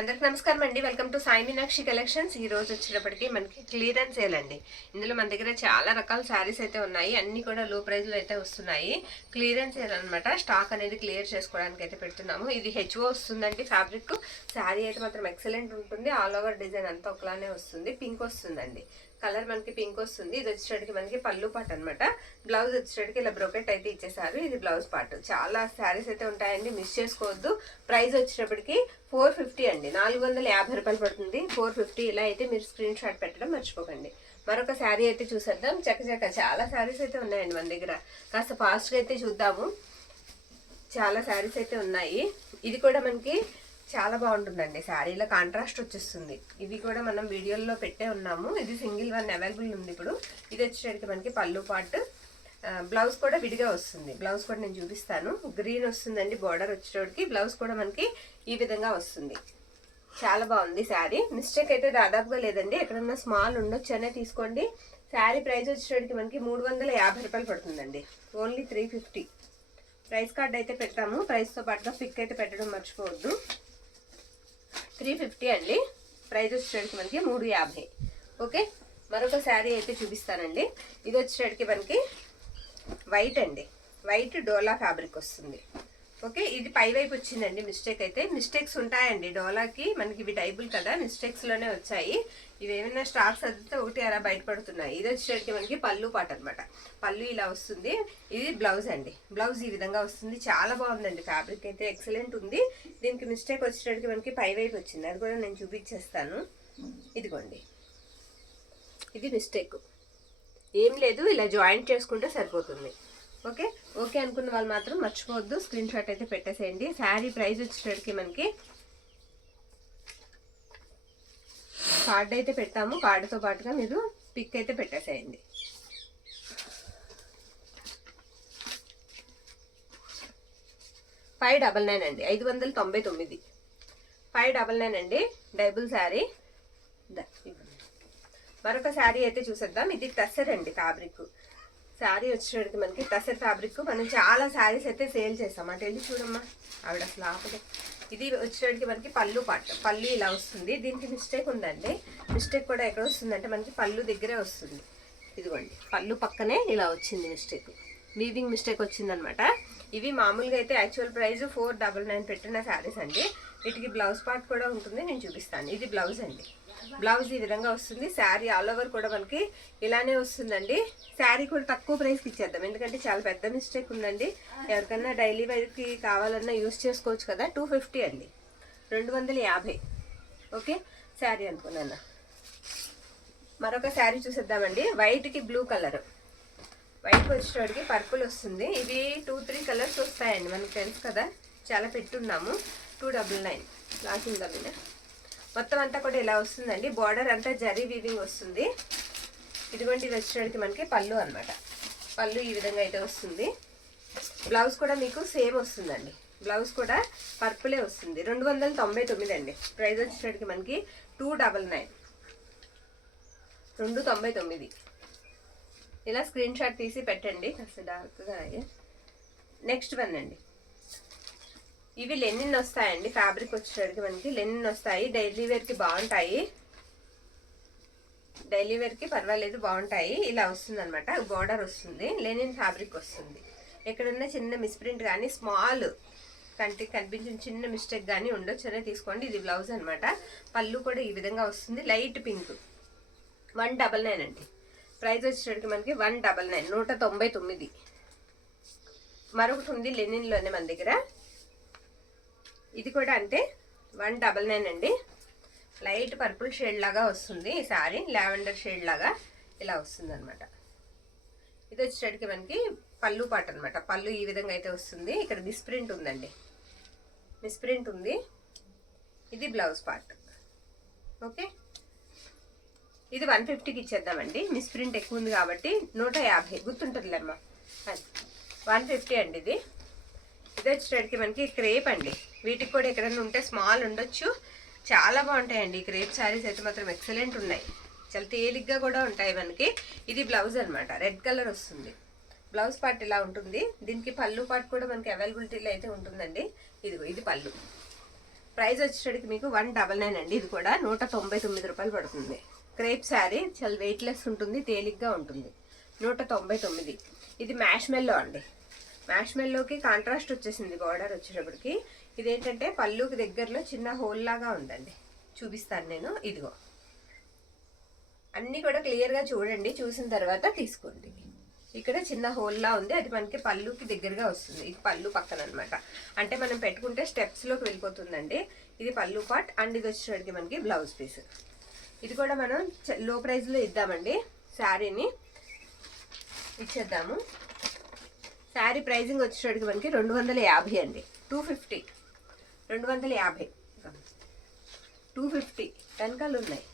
అందరికి నమస్కారం అండి. Welcome to Sai Meenakshi collections. ఈ రోజు వచ్చేటప్పటికి మనకి క్లియరెన్స్ సేల్ అండి. ఇందులో మన దగ్గర చాలా రకాల శారీస్ అయితే ఉన్నాయి. అన్ని కూడా లో ప్రైస్ లో అయితే వస్తున్నాయి. క్లియరెన్స్ సేల్ అనమాట. స్టాక్ అనేది క్లియర్ చేసుకోవడానికి అయితే పెడుతున్నాము. ఇది హెచ్ఓ వస్తుందండి. ఫ్యాబ్రిక్ శారీ అయితే మాత్రం ఎక్సలెంట్ ఉంటుంది. ఆల్ ఓవర్ డిజైన్ అంతా ఒకలానే వస్తుంది. పింక్ వస్తుందండి. కలర్ మనకి పింక్ వస్తుంది. ఇది వచ్చేటప్పటికి మనకి పళ్ళు పాట్ అనమాట. బ్లౌజ్ వచ్చేటప్పటికి ఇలా బ్రోకెట్ అయితే ఇచ్చేసారు. ఇది బ్లౌజ్ పార్ట్. చాలా శారీస్ అయితే ఉంటాయండి, మిస్ చేసుకోవద్దు. ప్రైస్ వచ్చేటప్పటికి 450 అండి. 450 రూపాయలు పడుతుంది. 450 ఇలా అయితే మీరు స్క్రీన్ షాట్ పెట్టడం మర్చిపోకండి. మరొక శారీ అయితే చూసేద్దాం. చక్కచక్క చాలా శారీస్ అయితే ఉన్నాయండి మన దగ్గర. కాస్త ఫాస్ట్గా అయితే చూద్దాము. చాలా శారీస్ అయితే ఉన్నాయి. ఇది కూడా మనకి చాలా బాగుంటుందండి. శారీలో కాంట్రాస్ట్ వచ్చేస్తుంది. ఇవి కూడా మనం వీడియోలో పెట్టే ఉన్నాము. ఇది సింగిల్ వన్ అవైలబుల్ ఉంది ఇప్పుడు. ఇది వచ్చేసరికి మనకి పళ్ళు పార్ట్. బ్లౌజ్ కూడా విడిగా వస్తుంది. బ్లౌజ్ కూడా నేను చూపిస్తాను. గ్రీన్ వస్తుందండి బార్డర్ వచ్చేటోడికి. బ్లౌజ్ కూడా మనకి ఈ విధంగా వస్తుంది. చాలా బాగుంది శారీ. మిస్టేక్ అయితే దాదాపుగా లేదండి. ఎక్కడన్నా స్మాల్ ఉండొచ్చు అనే తీసుకోండి. శారీ ప్రైస్ వచ్చేటోడికి మనకి 350 రూపాయలు పడుతుందండి. ఓన్లీ 350. ప్రైస్ కార్డ్ అయితే పెట్టాము. ప్రైస్తో పాటుగా పిక్ అయితే పెట్టడం మర్చిపోవద్దు. 350 అండి. ప్రైస్ వచ్చేటడికి మనకి 350. ఓకే, మరొక శారీ అయితే చూపిస్తానండి. ఇది వచ్చేటడికి మనకి వైట్ అండి. వైట్ డోలా ఫ్యాబ్రిక్ వస్తుంది. ఓకే, ఇది పై వైపు వచ్చిందండి. మిస్టేక్ అయితే మిస్టేక్స్ ఉంటాయండి. డోలాకి మనకి ఇవి డైబుల్ కదా, మిస్టేక్స్లోనే వచ్చాయి. ఇవి ఏమైనా స్టాక్స్ అదితే ఒకటి అలా బయటపడుతున్నాయి. ఇది వచ్చేటడికి మనకి పళ్ళు పాట అనమాట. పళ్ళు ఇలా వస్తుంది. ఇది బ్లౌజ్ అండి. బ్లౌజ్ ఈ విధంగా వస్తుంది. చాలా బాగుందండి. ఫ్యాబ్రిక్ అయితే ఎక్సలెంట్ ఉంది. దీనికి మిస్టేక్ వచ్చేటడికి మనకి పై వైపు వచ్చింది. అది కూడా నేను చూపించేస్తాను. ఇదిగోండి, ఇది మిస్టేక్. ఏం లేదు, ఇలా జాయింట్ చేసుకుంటే సరిపోతుంది. ఓకే ఓకే అనుకున్న వాళ్ళు మాత్రం మర్చిపోవద్దు. స్క్రీన్ షాట్ అయితే పెట్టేసేయండి. శారీ ప్రైస్ వచ్చేటడికి మనకి కార్డ్ అయితే పెట్టాము. కార్డుతో పాటుగా మీరు పిక్ అయితే పెట్టేసేయండి. $599 అండి. 599. 599 అండి. డైబుల్ శారీ. మరొక శారీ అయితే చూసేద్దాం. ఇది టసర్ అండి ఫ్యాబ్రిక్. శారీ వచ్చేటడికి మనకి టసర్ ఫ్యాబ్రిక్. మనం చాలా శారీస్ అయితే సేల్ చేస్తాం. అంటే వెళ్ళి చూడమ్మా, ఆవిడ అసలు ఆపదే. ఇది వచ్చేటడికి మనకి పళ్ళు పాట. పళ్ళు ఇలా వస్తుంది. దీనికి మిస్టేక్ ఉందండి. మిస్టేక్ కూడా ఎక్కడ వస్తుందంటే మనకి పళ్ళు దగ్గరే వస్తుంది. ఇదిగోండి, పళ్ళు పక్కనే ఇలా వచ్చింది మిస్టేక్. వీవింగ్ మిస్టేక్ వచ్చిందనమాట. ఇవి మామూలుగా అయితే యాక్చువల్ ప్రైస్ 499 పెట్టిన శారీస్ అండి. వీటికి బ్లౌజ్ పార్ట్ కూడా ఉంటుంది, నేను చూపిస్తాను. ఇది బ్లౌజ్ అండి. బ్లౌజ్ ఈ విధంగా వస్తుంది. శారీ ఆల్ ఓవర్ కూడా మనకి ఇలానే వస్తుందండి. శారీ కూడా తక్కువ ప్రైస్కి ఇచ్చేద్దాం, ఎందుకంటే చాలా పెద్ద మిస్టేక్ ఉందండి. ఎవరికన్నా డైలీ వేర్కి కావాలన్నా యూస్ చేసుకోవచ్చు కదా. 250 అండి. 250. ఓకే, శారీ అనుకున్నాను. మరొక శారీ చూసేద్దామండి. వైట్కి బ్లూ కలర్. వైట్ వచ్చేటోడికి పర్పుల్ వస్తుంది. ఇవి 2-3 కలర్స్ వస్తాయండి, మనకు తెలుసు కదా. చాలా పెట్టున్నాము. 299 లాకింగ్ దగ్గర. మొత్తం అంతా కూడా ఇలా వస్తుందండి. బార్డర్ అంతా జరీ వీవింగ్ వస్తుంది. ఇదిగోండి, ఇది వచ్చేటడికి మనకి పళ్ళు అనమాట. పళ్ళు ఈ విధంగా అయితే వస్తుంది. బ్లౌజ్ కూడా మీకు సేమ్ వస్తుందండి. బ్లౌజ్ కూడా పర్పులే వస్తుంది. 299 అండి. ప్రైస్ వచ్చేటడికి మనకి 299. 299. ఇలా స్క్రీన్ షాట్ తీసి పెట్టండి. కాస్త డార్క్గా. నెక్స్ట్ వన్ అండి. ఇవి లెనిన్ వస్తాయండి. ఫ్యాబ్రిక్ వచ్చేసరికి మనకి లెనిన్ వస్తాయి. డైలీ వేర్కి బాగుంటాయి. డైలీ వేర్కి పర్వాలేదు, బాగుంటాయి. ఇలా వస్తుంది అనమాట. బార్డర్ వస్తుంది. లెనిన్ ఫ్యాబ్రిక్ వస్తుంది. ఎక్కడన్నా చిన్న మిస్ప్రింట్ కానీ స్మాల్ కంటికి కనిపించిన చిన్న మిస్టేక్ కానీ ఉండొచ్చు అనే తీసుకోండి. ఇది బ్లౌజ్ అనమాట. పళ్ళు కూడా ఈ విధంగా వస్తుంది. Light pink. 199 అండి. ప్రైస్ వచ్చేసరికి మనకి 199. 199. మరొకటి ఉంది లెనిన్లోనే మన దగ్గర. ఇది కూడా అంతే, 199 అండి. లైట్ పర్పుల్ షేడ్ లాగా వస్తుంది ఈ శారీ. లావెండర్ షేడ్ లాగా ఇలా వస్తుంది అనమాట. ఇది వచ్చేటడికి మనకి పళ్ళు పాట అనమాట. పళ్ళు ఈ విధంగా అయితే వస్తుంది. ఇక్కడ మిస్ప్రింట్ ఉందండి. మిస్ప్రింట్ ఉంది. ఇది బ్లౌజ్ పార్ట్. ఓకే, ఇది 150కి ఇచ్చేద్దామండి. మిస్ప్రింట్ ఎక్కువ ఉంది కాబట్టి 150 గుర్తుంటుందిలేమ్మా. 150 అండి. ఇది వచ్చేటడికి మనకి క్రేప్ అండి. వీటికి కూడా ఎక్కడైనా ఉంటే స్మాల్ ఉండొచ్చు. చాలా బాగుంటాయండి క్రేప్ శారీస్ అయితే మాత్రం. ఎక్సలెంట్ ఉన్నాయి. చాలా తేలిగ్గా కూడా ఉంటాయి మనకి. ఇది బ్లౌజ్ అనమాట. రెడ్ కలర్ వస్తుంది. బ్లౌజ్ పార్ట్ ఇలా ఉంటుంది. దీనికి పళ్ళు పార్ట్ కూడా మనకి అవైలబిలిటీలో అయితే ఉంటుందండి. ఇదిగో ఇది పళ్ళు. ప్రైస్ వచ్చేసరికి మీకు 199 అండి. ఇది కూడా 199 రూపాయలు పడుతుంది. క్రేప్ శారీ చాలా వెయిట్లెస్ ఉంటుంది, తేలిగ్గా ఉంటుంది. 199. ఇది మ్యాష్ మెల్లో అండి. మ్యాష్ మెల్లోకి కాంట్రాస్ట్ వచ్చేసింది బార్డర్ వచ్చేటప్పటికి. ఇదేంటంటే పళ్ళుకి దగ్గరలో చిన్న హోల్ లాగా ఉందండి, చూపిస్తాను నేను. ఇదిగో అన్నీ కూడా క్లియర్గా చూడండి, చూసిన తర్వాత తీసుకోండి. ఇక్కడ చిన్న హోల్లా ఉంది, అది మనకి పళ్ళుకి దగ్గరగా వస్తుంది. ఇది పళ్ళు పక్కన అనమాట, అంటే మనం పెట్టుకుంటే స్టెప్స్లోకి వెళ్ళిపోతుందండి. ఇది పళ్ళు పార్ట్ అండ్ ఇది వచ్చేసరికి మనకి బ్లౌజ్ పీస్. ఇది కూడా మనం లో ప్రైస్లో ఇద్దామండి, శారీని ఇచ్చేద్దాము. శారీ ప్రైజింగ్ వచ్చేసరికి మనకి 250 అండి. 250, 250, 250 వెనకాలు ఉన్నాయి.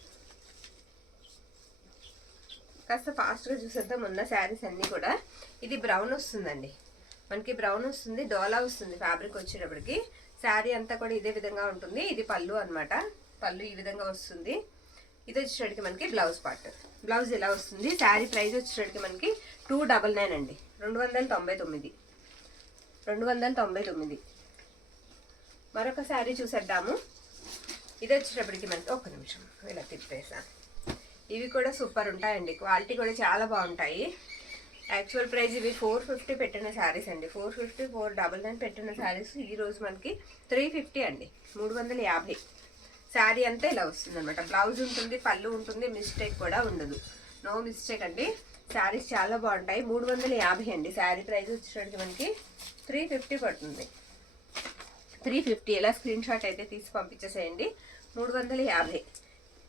కాస్త ఫాస్ట్గా చూసేద్దాం ఉన్న శారీస్ అన్నీ కూడా. ఇది బ్రౌన్ వస్తుందండి, మనకి బ్రౌన్ వస్తుంది, డోలా వస్తుంది ఫ్యాబ్రిక్ వచ్చేటప్పటికి. శారీ అంతా కూడా ఇదే విధంగా ఉంటుంది. ఇది పళ్ళు అనమాట, పళ్ళు ఈ విధంగా వస్తుంది. ఇది వచ్చేటప్పటికి మనకి బ్లౌజ్ పార్ట్. బ్లౌజ్ ఇలా వస్తుంది. శారీ ప్రైస్ వచ్చేటప్పటికి మనకి 299 అండి. 299, 299. మరొక శారీ చూసేద్దాము. ఇది వచ్చేటప్పటికి మనకి ఒక్క నిమిషం ఇలా తిప్పేసాను. ఇవి కూడా సూపర్ ఉంటాయండి, క్వాలిటీ కూడా చాలా బాగుంటాయి. యాక్చువల్ ప్రైస్ ఇవి 450 పెట్టిన శారీస్ అండి. 450, 499 పెట్టిన శారీస్ ఈరోజు మనకి 350 అండి. 350. శారీ అంతా ఇలా వస్తుంది అనమాట. బ్లౌజ్ ఉంటుంది, పళ్ళు ఉంటుంది, మిస్టేక్ కూడా ఉండదు, నో మిస్టేక్ అండి. శారీస్ చాలా బాగుంటాయి. 350 అండి. శారీ ప్రైస్ వచ్చేసరికి మనకి 350 పడుతుంది. 350 ఇలా స్క్రీన్ షాట్ అయితే తీసి పంపించేసేయండి. 350.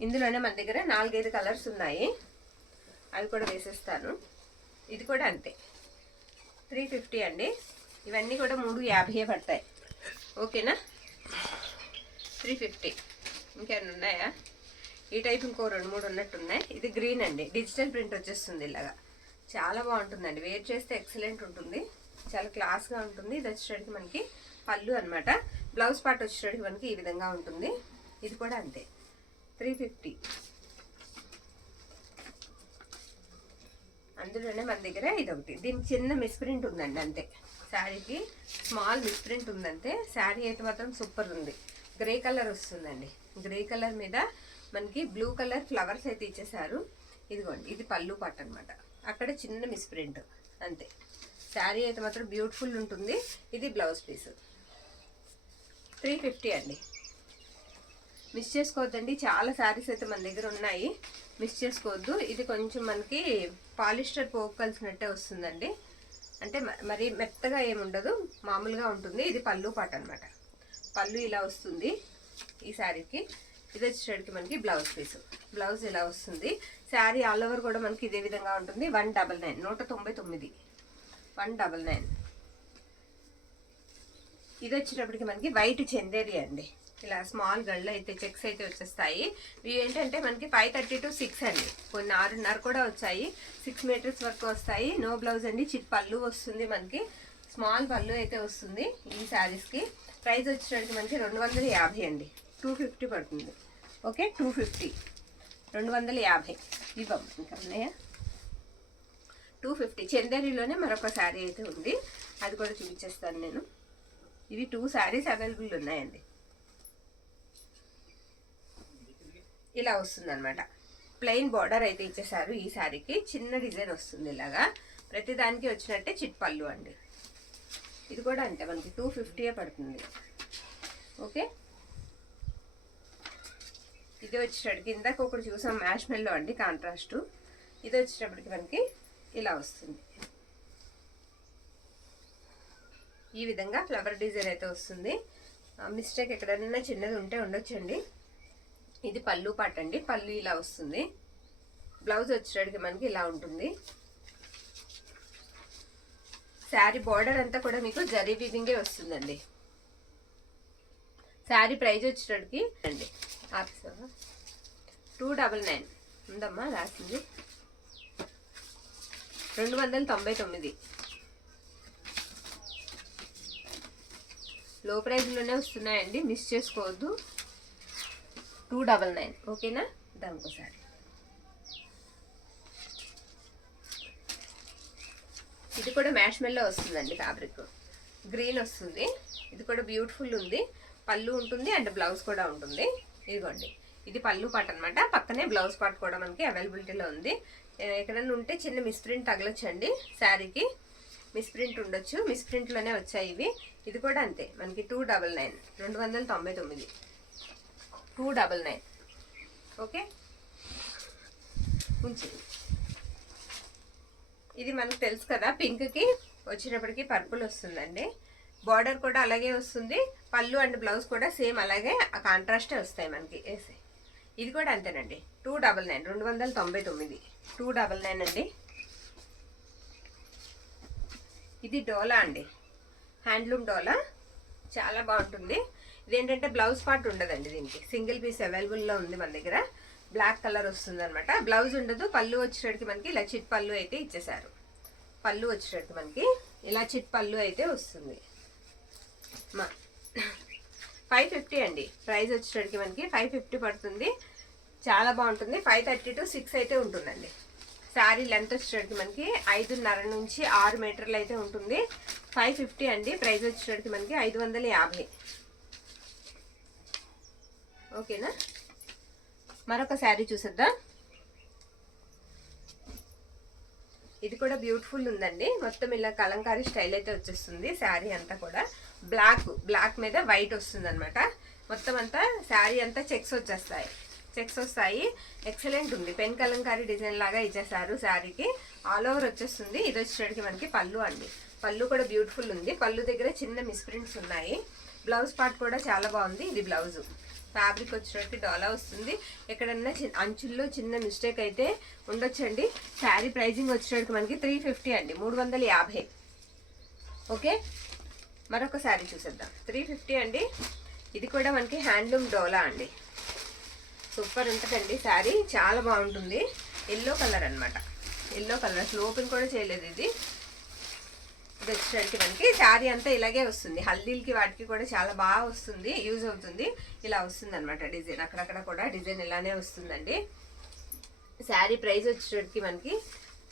ఇందులోనే మన దగ్గర 4-5 కలర్స్ ఉన్నాయి, అవి కూడా వేసేస్తాను. ఇది కూడా అంతే 350 అండి. ఇవన్నీ కూడా 350 పడతాయి, ఓకేనా. 350. ఇంకేమైనా ఉన్నాయా? ఈ టైప్ ఇంకో 2-3 ఉన్నట్టున్నాయి. ఇది గ్రీన్ అండి, డిజిటల్ ప్రింట్ వచ్చేస్తుంది ఇలాగా. చాలా బాగుంటుందండి, వేర్ చేస్తే ఎక్సలెంట్ ఉంటుంది, చాలా క్లాస్గా ఉంటుంది. ఇది వచ్చేసరికి మనకి పళ్ళు అనమాట. బ్లౌజ్ పార్ట్ వచ్చేసరికి మనకి ఈ విధంగా ఉంటుంది. ఇది కూడా అంతే 350. అందులోనే మన దగ్గర ఇది ఒకటి, దీనికి చిన్న మిస్ప్రింట్ ఉందండి అంతే. శారీకి స్మాల్ మిస్ప్రింట్ ఉందంతే. శారీ అయితే మాత్రం సూపర్ ఉంది. గ్రే కలర్ వస్తుందండి, గ్రే కలర్ మీద మనకి బ్లూ కలర్ ఫ్లవర్స్ అయితే ఇచ్చేసారు. ఇదిగోండి, ఇది పళ్ళు పార్ట్ అనమాట. అక్కడ చిన్న మిస్ప్రింట్ అంతే. శారీ అయితే మాత్రం బ్యూటిఫుల్ ఉంటుంది. ఇది బ్లౌజ్ పీస్. 350 అండి. మిస్ చేసుకోవద్దండి, చాలా శారీస్ అయితే మన దగ్గర ఉన్నాయి, మిస్ చేసుకోవద్దు. ఇది కొంచెం మనకి పాలిస్టర్ పోగు కలిసినట్టే వస్తుందండి, అంటే మరి మెత్తగా ఏముండదు, మామూలుగా ఉంటుంది. ఇది పళ్ళు పార్ట్ అనమాట. పళ్ళు ఇలా వస్తుంది ఈ శారీకి. ఇది వచ్చేసరికి మనకి బ్లౌజ్ పీస్. బ్లౌజ్ ఇలా వస్తుంది. శారీ ఆల్ ఓవర్ కూడా మనకి ఇదే విధంగా ఉంటుంది. 199, 199, 199. ఇది వచ్చేటప్పటికి మనకి వైట్ చందేరి అండి. ఇలా స్మాల్ గళ్ళు అయితే చెక్స్ అయితే వచ్చేస్తాయి. ఇవి ఏంటంటే మనకి 530 to 6 అండి. కొన్ని 6:30 కూడా వచ్చాయి. 6 మీటర్స్ వరకు వస్తాయి. నో బ్లౌజ్ అండి. చిట్ పళ్ళు వస్తుంది మనకి, స్మాల్ పళ్ళు అయితే వస్తుంది ఈ శారీస్కి. ప్రైస్ వచ్చేటప్పటికి మనకి 250 అండి. 250 పడుతుంది, ఓకే. 250, 250 ఇవ్వం. ఇంకా ఉన్నాయా? 250. చందేరిలోనే మరొక శారీ అయితే ఉంది, అది కూడా చూపించేస్తాను నేను. ఇవి 2 శారీస్ అవైలబుల్ ఉన్నాయండి. ఇలా వస్తుంది అనమాట. ప్లెయిన్ బార్డర్ అయితే ఇచ్చేసారు ఈ శారీకి. చిన్న డిజైన్ వస్తుంది ఇలాగా, ప్రతి దానికి వచ్చినట్టే చిట్ పళ్ళు అండి. ఇది కూడా అంతే మనకి 250 పడుతుంది, ఓకే. ఇది వచ్చేటప్పటికి ఇందాక ఒకటి చూసాం మ్యాష్ మెల్లో అండి, కాంట్రాస్టు. ఇది వచ్చేటప్పటికి మనకి ఇలా వస్తుంది. ఈ విధంగా ఫ్లవర్ డిజైన్ అయితే వస్తుంది. మిస్టేక్ ఎక్కడైనా చిన్నది ఉంటే ఉండొచ్చండి. ఇది పళ్ళు పార్ట్ అండి. పళ్ళు ఇలా వస్తుంది. బ్లౌజ్ వచ్చేటప్పటికి మనకి ఇలా ఉంటుంది. శారీ బార్డర్ అంతా కూడా మీకు జరీ వీవింగే వస్తుందండి. శారీ ప్రైస్ వచ్చేటప్పటికి అండి 299 ఉందమ్మా రాసింది. 299. లో ప్రైస్లోనే వస్తున్నాయండి, మిస్ చేసుకోవద్దు. 299, ఓకేనా. దానికోసారి ఇది కూడా మ్యాష్ మెల్లో వస్తుందండి. ఫ్యాబ్రిక్ గ్రీన్ వస్తుంది. ఇది కూడా బ్యూటిఫుల్ ఉంది. పళ్ళు ఉంటుంది అండ్ బ్లౌజ్ కూడా ఉంటుంది. ఇదిగోండి, ఇది పళ్ళు పార్ట్ అనమాట. పక్కనే బ్లౌజ్ పార్ట్ కూడా మనకి అవైలబిలిటీలో ఉంది. ఎక్కడన్నా ఉంటే చిన్న మిస్ప్రింట్ తగలొచ్చండి, శారీకి మిస్ప్రింట్ ఉండొచ్చు. మిస్ప్రింట్లోనే వచ్చాయి ఇవి. ఇది కూడా అంతే మనకి 299, 299, 299. ఓకే, ఉంచి. ఇది మనకు తెలుసు కదా, పింక్కి వచ్చేటప్పటికి పర్పుల్ వస్తుందండి. బార్డర్ కూడా అలాగే వస్తుంది. పళ్ళు అండ్ బ్లౌజ్ కూడా సేమ్ అలాగే కాంట్రాస్టే వస్తాయి మనకి వేసి. ఇది కూడా అంతేనండి, 299, 299, 299 అండి. ఇది డోలా అండి, హ్యాండ్లూమ్ డోలా, చాలా బాగుంటుంది. ఇదేంటంటే బ్లౌజ్ పార్ట్ ఉండదండి, దీనికి సింగిల్ పీస్ అవైలబుల్లో ఉంది మన దగ్గర. బ్లాక్ కలర్ వస్తుంది అనమాట. బ్లౌజ్ ఉండదు. పళ్ళు వచ్చేటప్పటికి మనకి ఇలా చిట్ పళ్ళు అయితే ఇచ్చేసారు. పళ్ళు వచ్చేటప్పటికి మనకి ఇలా చిట్ పళ్ళు అయితే వస్తుంది. 550 అండి ప్రైస్ వచ్చేటప్పటికి మనకి 550 పడుతుంది. చాలా బాగుంటుంది. 530 to 6 అయితే ఉంటుందండి. శారీ లెంత్ వచ్చేటప్పటికి మనకి 5.5 నుంచి 6 మీటర్లు అయితే ఉంటుంది. 550 అండి ప్రైస్ వచ్చేటప్పటికి మనకి 550. ఓకేనా, మరొక శారీ చూసేద్దాం. ఇది కూడా బ్యూటిఫుల్ ఉందండి. మొత్తం ఇలా కలంకారీ స్టైల్ అయితే వచ్చేస్తుంది. శారీ అంతా కూడా బ్లాక్ మీద వైట్ వస్తుంది అనమాట. మొత్తం అంతా శారీ అంతా చెక్స్ వస్తాయి. ఎక్సలెంట్ ఉంది. పెన్ కలంకారీ డిజైన్ లాగా ఇచ్చేసారు శారీకి. ఆల్ ఓవర్ వచ్చేస్తుంది. ఇది వచ్చేటికి మనకి పళ్ళు అండి. పళ్ళు కూడా బ్యూటిఫుల్ ఉంది. పళ్ళు దగ్గర చిన్న మిస్ప్రింట్స్ ఉన్నాయి. బ్లౌజ్ పార్ట్ కూడా చాలా బాగుంది. ఇది బ్లౌజ్. ఫ్యాబ్రిక్ వచ్చేటప్పటికి డోలా వస్తుంది. ఎక్కడన్నా అంచుల్లో చిన్న మిస్టేక్ అయితే ఉండొచ్చండి. శారీ ప్రైజింగ్ వచ్చేటప్పటికి మనకి 350 అండి, 350. ఓకే, మరొక శారీ చూసేద్దాం. 350 అండి. ఇది కూడా మనకి హ్యాండ్లూమ్ డోలా అండి. సూపర్ ఉంటుందండి శారీ, చాలా బాగుంటుంది. ఎల్లో కలర్ అనమాట. ఎల్లో కలర్ అసలు ఓపెన్ కూడా చేయలేదు. ఇది వచ్చేసరికి మనకి శారీ అంతా ఇలాగే వస్తుంది. హల్దీలకి వాటికి కూడా చాలా బాగా వస్తుంది, యూజ్ అవుతుంది. ఇలా వస్తుంది అనమాట డిజైన్. అక్కడక్కడ కూడా డిజైన్ ఇలానే వస్తుందండి. శారీ ప్రైస్ వచ్చేటప్పటికి మనకి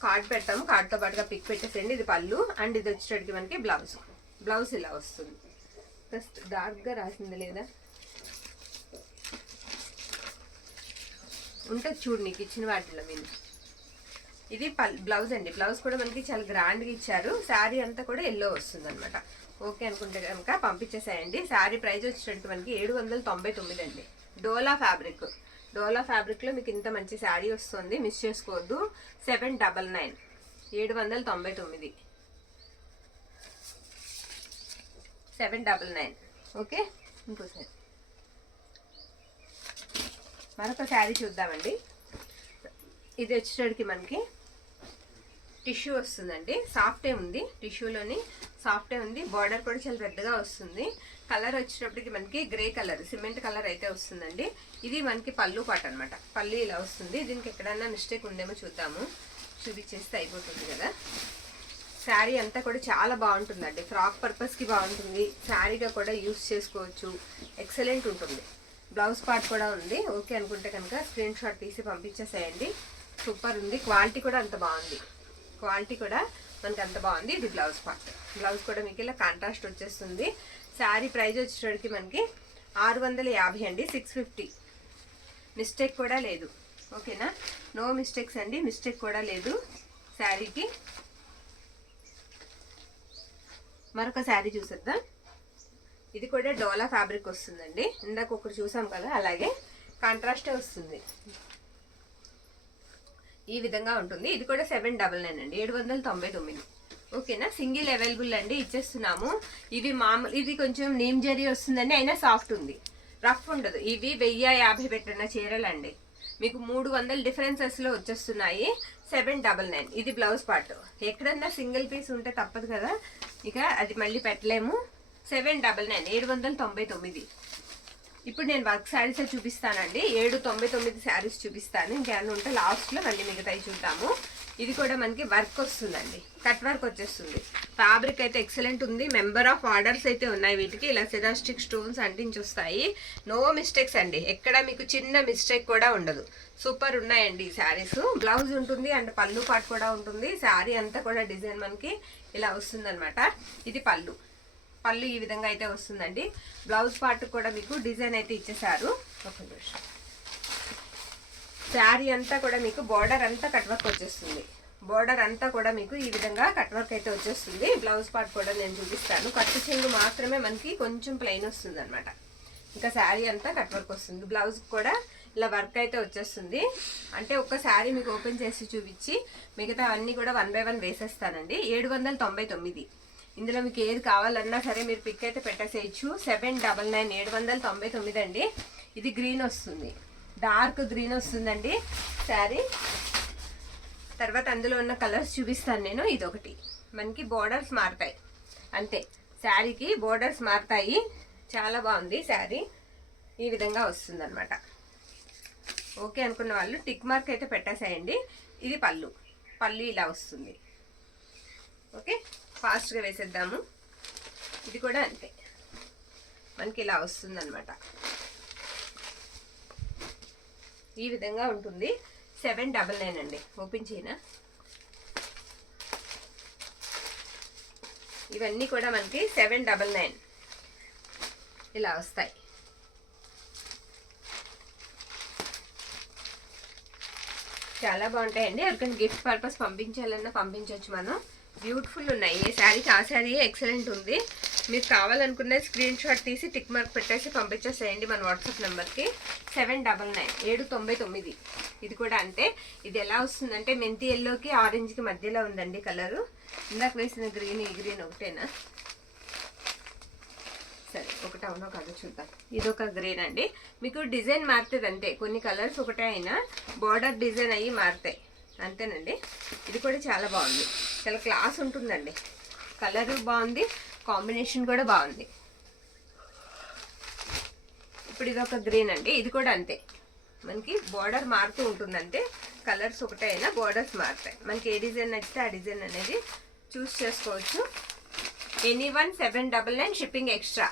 కార్డ్ పెడతాము. కార్డ్తో పాటుగా పిక్ పెట్టేసేయండి. ఇది పళ్ళు అండ్ ఇది వచ్చేటప్పటికి మనకి బ్లౌజ్ ఇలా వస్తుంది. డార్క్గా రాసింది లేదా ఉంటుంది చూడు, నీకు ఇచ్చిన వాటిలో మీరు. ఇది బ్లౌజ్ అండి. బ్లౌజ్ కూడా మనకి చాలా గ్రాండ్గా ఇచ్చారు. శారీ అంతా కూడా ఎల్లో వస్తుంది అనమాట. ఓకే అనుకుంటే కనుక పంపించేసాయండి. శారీ ప్రైస్ వచ్చేటప్పటికి మనకి 799 అండి. డోలా ఫ్యాబ్రిక్లో మీకు ఇంత మంచి శారీ వస్తుంది, మిస్ చేసుకోవద్దు. 799, 799, 799. ఓకే, ఇంకోసారి మరొక శారీ చూద్దామండి. ఇది వచ్చేటప్పటికి మనకి టిష్యూ వస్తుందండి. సాఫ్టే ఉంది, టిష్యూలోని సాఫ్టే ఉంది. బార్డర్ కూడా చాలా పెద్దగా వస్తుంది. కలర్ వచ్చేటప్పటికి మనకి గ్రే కలర్, సిమెంట్ కలర్ అయితే వస్తుందండి. ఇది మనకి పళ్ళు పాట అనమాట. పళ్ళు ఇలా వస్తుంది. దీనికి ఎక్కడన్నా మిస్టేక్ ఉందేమో చూద్దాము. చూపించేస్తే అయిపోతుంది కదా. శారీ అంతా కూడా చాలా బాగుంటుందండి. ఫ్రాక్ పర్పస్కి బాగుంటుంది. శారీగా కూడా యూస్ చేసుకోవచ్చు. ఎక్సలెంట్ ఉంటుంది. బ్లౌజ్ పార్ట్ కూడా ఉంది. ఓకే అనుకుంటే కనుక స్క్రీన్ షాట్ తీసి పంపించేసేయండి. సూపర్ ఉంది. క్వాలిటీ కూడా అంత బాగుంది. ఇది బ్లౌజ్ పార్ట్. బ్లౌజ్ కూడా మీకు ఇలా కాంట్రాస్ట్ వచ్చేస్తుంది. శారీ ప్రైస్ వచ్చేటప్పటికి మనకి 650 అండి, 650. మిస్టేక్ కూడా లేదు. ఓకేనా, నో మిస్టేక్స్ అండి, మిస్టేక్ కూడా లేదు శారీకి. మరొక శారీ చూసేద్దాం. ఇది కూడా డోలా ఫ్యాబ్రిక్ వస్తుందండి. ఇందాక ఒకటి చూసాం కదా, అలాగే కాంట్రాస్టే వస్తుంది. ఈ విధంగా ఉంటుంది. ఇది కూడా 799 అండి, 799. ఓకేనా, సింగిల్ అవైలబుల్ అండి, ఇచ్చేస్తున్నాము. ఇవి మామూలు, ఇది కొంచెం నీమ్ జరీ వస్తుందండి, అయినా సాఫ్ట్ ఉంది, రఫ్ ఉండదు. ఇవి 1050 పెట్టిన చీరలండి. మీకు 300 డిఫరెన్సెస్లో వచ్చేస్తున్నాయి. 799. ఇది బ్లౌజ్ పార్ట్. ఎక్కడన్నా సింగిల్ పీస్ ఉంటే తప్పదు కదా, ఇక అది మళ్ళీ పెట్టలేము. 799, 799. ఇప్పుడు నేను వర్క్ శారీస్ చూపిస్తానండి. 799 శారీస్ చూపిస్తాను. ఇంకేమైనా ఉంటే లాస్ట్లో మళ్ళీ మిగతాయి చూద్దాము. ఇది కూడా మనకి వర్క్ వస్తుందండి, కట్ వర్క్ వచ్చేస్తుంది. ఫ్యాబ్రిక్ అయితే ఎక్సలెంట్ ఉంది. మెంబర్ ఆఫ్ ఆర్డర్స్ అయితే ఉన్నాయి వీటికి. ఇలా సెరాస్టిక్ స్టోన్స్ అంటించి వస్తాయి. నో మిస్టేక్స్ అండి, ఎక్కడ మీకు చిన్న మిస్టేక్ కూడా ఉండదు. సూపర్ ఉన్నాయండి ఈ శారీస్. బ్లౌజ్ ఉంటుంది అండ్ పళ్ళు పాటు కూడా ఉంటుంది. శారీ అంతా కూడా డిజైన్ మనకి ఇలా వస్తుంది అనమాట. ఇది పళ్ళు. పళ్ళు ఈ విధంగా అయితే వస్తుందండి. బ్లౌజ్ పార్ట్ కూడా మీకు డిజైన్ అయితే ఇచ్చేసారు. ఒక నిమిషం. శారీ అంతా కూడా మీకు బోర్డర్ అంతా కట్ వర్క్ వచ్చేస్తుంది. బోర్డర్ అంతా కూడా మీకు ఈ విధంగా కట్ వర్క్ అయితే వచ్చేస్తుంది. బ్లౌజ్ పార్ట్ కూడా నేను చూపిస్తాను. కట్టు చెంగు మాత్రమే మనకి కొంచెం ప్లెయిన్ వస్తుంది అనమాట. ఇంకా శారీ అంతా కట్ వర్క్ వస్తుంది. బ్లౌజ్ కూడా ఇలా వర్క్ అయితే వచ్చేస్తుంది. అంటే ఒక్క శారీ మీకు ఓపెన్ చేసి చూపించి మిగతా అన్నీ కూడా 1 by 1 వేసేస్తానండి. 799. ఇందులో మీకు ఏది కావాలన్నా సరే మీరు పిక్ అయితే పెట్టేసేయచ్చు. 799 799 అండి. ఇది గ్రీన్ వస్తుంది, డార్క్ గ్రీన్ వస్తుందండి శారీ. తర్వాత అందులో ఉన్న కలర్స్ చూపిస్తాను నేను. ఇదొకటి మనకి బోర్డర్స్ మారుతాయి అంతే, శారీకి బోర్డర్స్ మారుతాయి. చాలా బాగుంది శారీ. ఈ విధంగా వస్తుంది అనమాట. ఓకే అనుకున్న వాళ్ళు టిక్ మార్క్ అయితే పెట్టేసేయండి. ఇది పళ్ళు, పళ్ళు ఇలా వస్తుంది. ఓకే, ఫాస్ట్గా వేసేద్దాము. ఇది కూడా అంతే మనకి ఇలా వస్తుంది అనమాట. ఈ విధంగా ఉంటుంది. 799 అండి. ఓపెన్ చేయనా. ఇవన్నీ కూడా మనకి 799 ఇలా వస్తాయి. చాలా బాగుంటాయండి. ఎవరికైనా గిఫ్ట్ పర్పస్ పంపించాలన్నా పంపించవచ్చు మనం. బ్యూటిఫుల్ ఉన్నాయి. ఏ శారీకి ఆ శారీ ఎక్సలెంట్ ఉంది. మీరు కావాలనుకునే స్క్రీన్ షాట్ తీసి టిక్ మార్క్ పెట్టేసి పంపించేసేయండి మన వాట్సాప్ నెంబర్కి. 799 799. ఇది కూడా అంతే. ఇది ఎలా వస్తుందంటే మెంతి ఎల్లోకి ఆరెంజ్కి మధ్యలో ఉందండి కలరు. ఇందాక వేసిన గ్రీన్, ఈ గ్రీన్ ఒకటేనా? సరే, ఒకటి అవునో కాదో చూద్దాం. ఇదొక గ్రీన్ అండి. మీకు డిజైన్ మారుతుంది అంతే. కొన్ని కలర్స్ ఒకటే అయినా బార్డర్ డిజైన్ అయ్యి మారుతాయి అంతేనండి. ఇది కూడా చాలా బాగుంది. చాలా క్లాస్ ఉంటుందండి. కలర్ బాగుంది, కాంబినేషన్ కూడా బాగుంది. ఇప్పుడు ఇదొక గ్రీన్ అండి. ఇది కూడా అంతే. మనకి బార్డర్ మారుతూ ఉంటుందంటే కలర్స్ ఒకటే అయినా బార్డర్స్ మారుతాయి. మనకి ఏ డిజైన్ నచ్చితే ఆ డిజైన్ అనేది చూస్ చేసుకోవచ్చు. ఎనీవన్ 799. Shipping extra.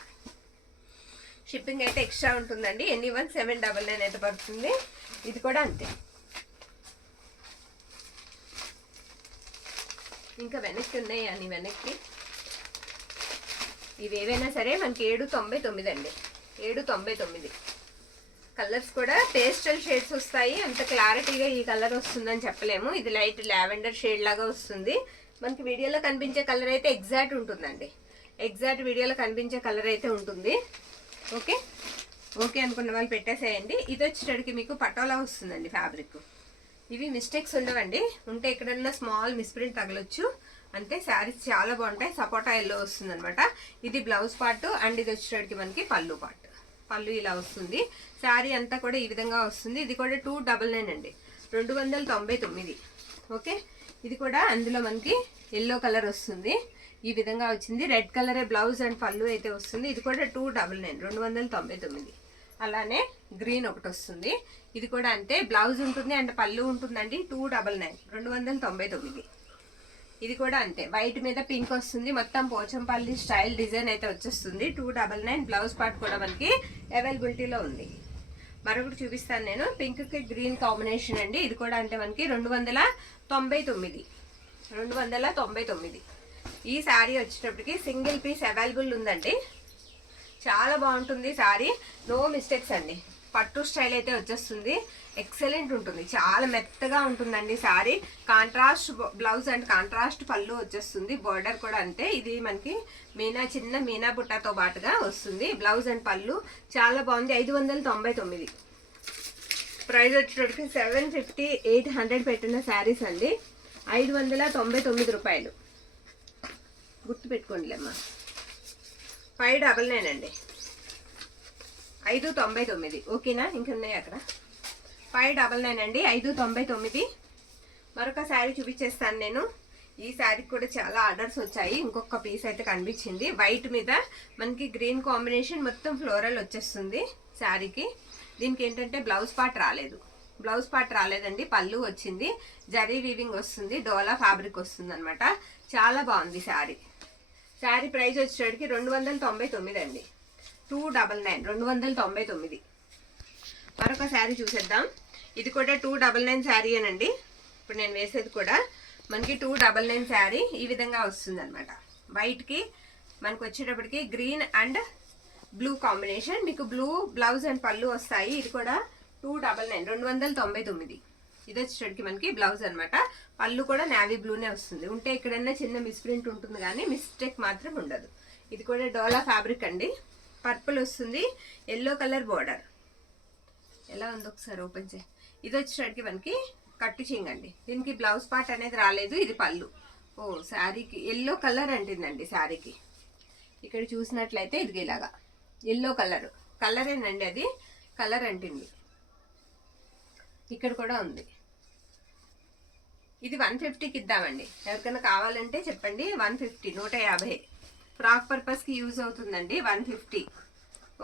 షిప్పింగ్ అయితే ఎక్స్ట్రా ఉంటుందండి. ఎనీవన్ 799 అయితే పడుతుంది. ఇది కూడా అంతే. ఇంకా వెనక్కి ఉన్నాయి అని వెనక్కి ఇవి ఏవైనా సరే మనకి 799 అండి. 799. కలర్స్ కూడా పేస్టల్ షేడ్స్ వస్తాయి. అంత క్లారిటీగా ఈ కలర్ వస్తుందని చెప్పలేము. ఇది లైట్ లావెండర్ షేడ్ లాగా వస్తుంది. మనకి వీడియోలో కనిపించే కలర్ అయితే ఎగ్జాక్ట్ ఉంటుందండి. ఎగ్జాక్ట్ వీడియోలో కనిపించే కలర్ అయితే ఉంటుంది. ఓకే, ఓకే అనుకున్న వాళ్ళు పెట్టేసేయండి. ఇది వచ్చేటడికి మీకు పటోలా వస్తుందండి ఫ్యాబ్రిక్. ఇవి మిస్టేక్స్ ఉండవండి. ఉంటే ఎక్కడన్నా స్మాల్ మిస్ప్రింట్ తగలొచ్చు అంతే. శారీస్ చాలా బాగుంటాయి. సపోటా ఎల్లో వస్తుంది అనమాట. ఇది బ్లౌజ్ పార్ట్ అండ్ ఇది వచ్చేటడికి మనకి పళ్ళు పార్ట్. పళ్ళు ఇలా వస్తుంది. శారీ అంతా కూడా ఈ విధంగా వస్తుంది. ఇది కూడా 299 అండి. 299. ఓకే, ఇది కూడా అందులో మనకి ఎల్లో కలర్ వస్తుంది. ఈ విధంగా వచ్చింది. రెడ్ కలరే బ్లౌజ్ అండ్ పళ్ళు అయితే వస్తుంది. ఇది కూడా 299 299. అలానే గ్రీన్ ఒకటి వస్తుంది. ఇది కూడా అంతే. బ్లౌజ్ ఉంటుంది అండ్ పళ్ళు ఉంటుందండి. 299 299. ఇది కూడా అంతే. వైట్ మీద పింక్ వస్తుంది. మొత్తం పోచంపల్లి స్టైల్ డిజైన్ అయితే వచ్చేస్తుంది. 299. బ్లౌజ్ పార్ట్ కూడా మనకి అవైలబిలిటీలో ఉంది. మరొకటి చూపిస్తాను నేను. పింక్ కి గ్రీన్ కాంబినేషన్ అండి. ఇది కూడా అంటే మనకి 299. 299. ఈ శారీ వచ్చేటప్పటికి సింగిల్ పీస్ అవైలబుల్ ఉందండి. చాలా బాగుంటుంది శారీ. నో మిస్టేక్స్ అండి. పట్టు స్టైల్ అయితే వచ్చేస్తుంది. ఎక్సలెంట్ ఉంటుంది. చాలా మెత్తగా ఉంటుందండి sari. Contrast blouse and contrast పళ్ళు వచ్చేస్తుంది. బార్డర్ కూడా అంతే. ఇది మనకి చిన్న మీనా బుట్టతో పాటుగా వస్తుంది. బ్లౌజ్ అండ్ పళ్ళు చాలా బాగుంది. 599. ప్రైస్ వచ్చేటప్పటికి 750 800 పెట్టిన శారీస్ అండి. 599 రూపాయలు. గుర్తుపెట్టుకోండిలేమ్మా. 599 అండి. 599. ఓకేనా? ఇంకున్నాయి అక్కడ. 599 అండి. 599. మరొక శారీ చూపించేస్తాను నేను. ఈ శారీకి కూడా చాలా ఆర్డర్స్ వచ్చాయి. ఇంకొక పీస్ అయితే కనిపించింది. వైట్ మీద మనకి గ్రీన్ కాంబినేషన్ మొత్తం ఫ్లోరల్ వచ్చేస్తుంది శారీకి. దీనికి ఏంటంటే బ్లౌజ్ పార్ట్ రాలేదు. బ్లౌజ్ పార్ట్ రాలేదండి. పళ్ళు వచ్చింది. జరీ వీవింగ్ వస్తుంది. డోలా ఫ్యాబ్రిక్ వస్తుంది అనమాట. చాలా బాగుంది శారీ. శారీ ప్రైస్ వచ్చేటికి 299 అండి. 299 299. మరొక శారీ చూసేద్దాం. ఇది కూడా 299 శారీ అనండి. ఇప్పుడు నేను వేసేది కూడా మనకి 299 శారీ ఈ విధంగా వస్తుంది అనమాట. వైట్కి మనకు వచ్చేటప్పటికి గ్రీన్ అండ్ బ్లూ కాంబినేషన్. మీకు బ్లూ బ్లౌజ్ అండ్ పళ్ళు వస్తాయి. ఇది కూడా 299 299. ఇది వచ్చేటప్పటికి మనకి బ్లౌజ్ అనమాట. పళ్ళు కూడా నావీ బ్లూనే వస్తుంది. ఉంటే ఎక్కడన్నా చిన్న మిస్ప్రింట్ ఉంటుంది కానీ మిస్టేక్ మాత్రం ఉండదు. ఇది కూడా డోలా ఫ్యాబ్రిక్ అండి. పర్పుల్ వస్తుంది, ఎల్లో కలర్ బోర్డర్. ఎలా ఉందో ఒకసారి ఓపెన్ చేయి. ఇది వచ్చేటప్పటికి మనకి కట్టు చెంగండి. దీనికి బ్లౌజ్ పార్ట్ అనేది రాలేదు. ఇది పళ్ళు. ఓ శారీకి ఎల్లో కలర్ అంటుందండి. శారీకి ఇక్కడ చూసినట్లయితే ఇది ఇలాగా ఎల్లో కలరేనండి. అది కలర్ అంటుంది. ఇక్కడ కూడా ఉంది. ఇది 150కి ఇద్దామండి. ఎవరికైనా కావాలంటే చెప్పండి. 150 150 ఫ్రాక్ పర్పస్కి యూజ్ అవుతుందండి. 150.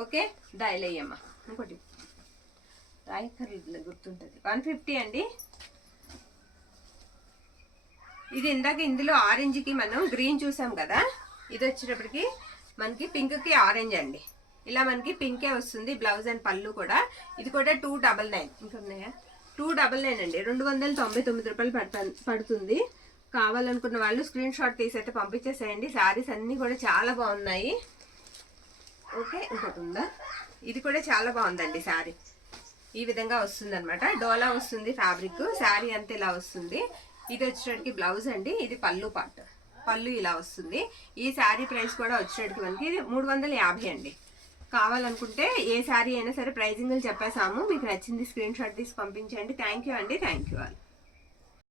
ఓకే దాయిలయ్యమ్మ ఇంకోటి రాయకర్లు గుర్తుంటుంది. 150 అండి. ఇది ఇందాక ఇందులో ఆరెంజ్కి మనం గ్రీన్ చూసాం కదా. ఇది వచ్చేటప్పటికి మనకి పింక్కి ఆరెంజ్ అండి. ఇలా మనకి పింకే వస్తుంది బ్లౌజ్ అండ్ పళ్ళు కూడా. ఇది కూడా 299. ఇంకా ఉన్నాయా? 299 అండి. 299 రూపాయలు పడుతుంది. కావాలనుకున్న వాళ్ళు స్క్రీన్ షాట్ తీసి అయితే పంపించేసేయండి. శారీస్ అన్నీ కూడా చాలా బాగున్నాయి. ఓకే ఇంకోటి ఉందా? ఇది కూడా చాలా బాగుందండి. శారీ ఈ విధంగా వస్తుంది అనమాట. డోలా వస్తుంది ఫ్యాబ్రిక్. శారీ అంతా ఇలా వస్తుంది. ఇది వచ్చేటప్పటికి బ్లౌజ్ అండి. ఇది పళ్ళు పార్ట్. పళ్ళు ఇలా వస్తుంది. ఈ శారీ ప్రైస్ కూడా వచ్చేటప్పటికి మనకి 350 అండి. కావాలనుకుంటే ఏ శారీ అయినా సరే ప్రైజింగ్లు చెప్పేసాము. మీకు నచ్చింది స్క్రీన్ షాట్ తీసి పంపించండి. థ్యాంక్ యూ అండి. Thank you all.